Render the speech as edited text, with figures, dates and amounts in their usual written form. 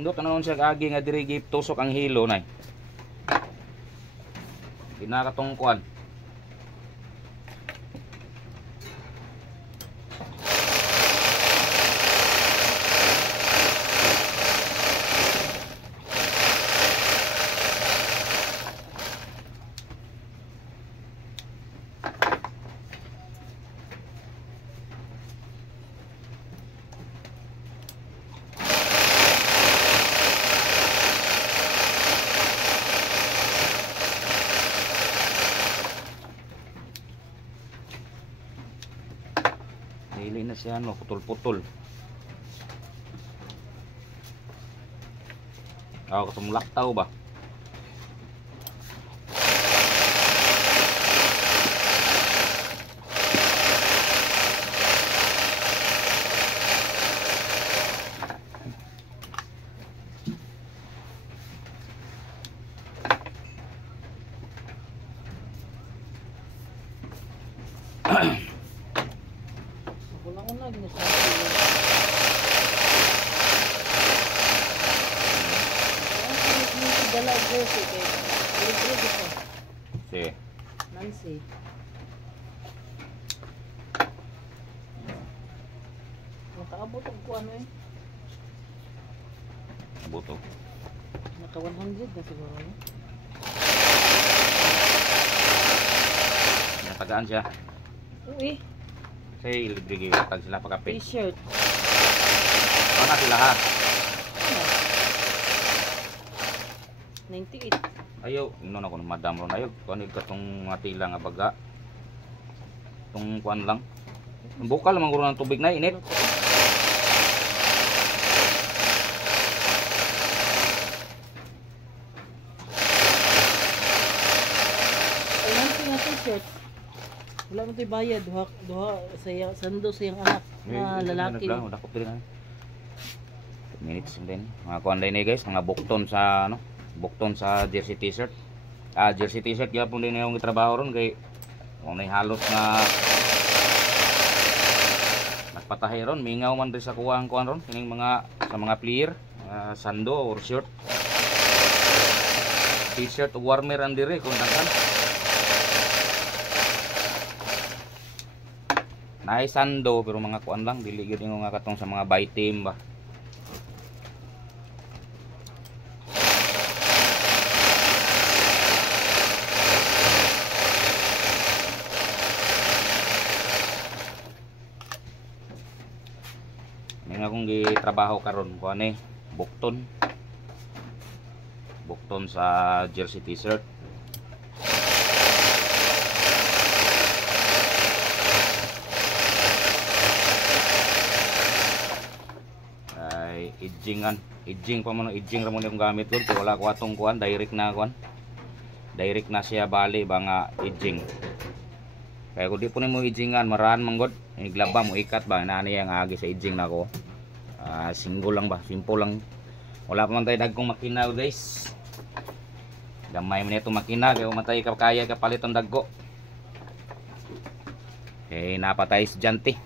Nindot na nun siya agi nga diri tusok ang hilo nay. Di na katungkuan. Dili na siya no, putol-putol. Katong laktaw ba? Unang-unag na sa dala jersey kay libre ko. Si. Nancy. Nakaabot ang kuan eh. Buto. Naka 100 na siguro. Natagaan siya. Uy, Say libre gyud tag sila pagkape. t-shirt. Ana sila ha. 98. Ayaw, inon ako ng madam ron ayaw. Kuan katong mga tila nga baga. Tong kuan lang. Bukal man guro ng tubig na init. Ay, Nancy nga t-shirt. Wala mo tayo bayad. Duha saya, sando sa iyang anak na lalaki. Dakop din na. Minutes din. Mga kuan din guys, mga bukton sa ano, bukton sa jersey t-shirt. Jersey t-shirt gyapon din yung trabaho ron kay unay halos na nagpatahi ron, mingaw man din sa kuwang kuan ron kining mga sa mga player, sando or short. T-shirt warmer ang dire kung daghan. Naay sando pero mga kuan lang dili gyud nga katong sa mga buy team ba. May akong gitrabaho karon kuan eh bukton. Bukton sa jersey t-shirt. Edging pa mo no, edging ra mo yung gamit ko kay wala ko atong kuan direct na kuan. Direct na siya bali ba nga edging. Kaya kung di po nimo edgingan marahan manggod, iglaba mo ikat ba na niya nga agi sa edging nako. Single lang ba, simple lang. Wala pa man tayo dagkong makina guys. Gamay man itong makina kaya matay ka kaya ka paliton dagko. Okay, napatay estudyante.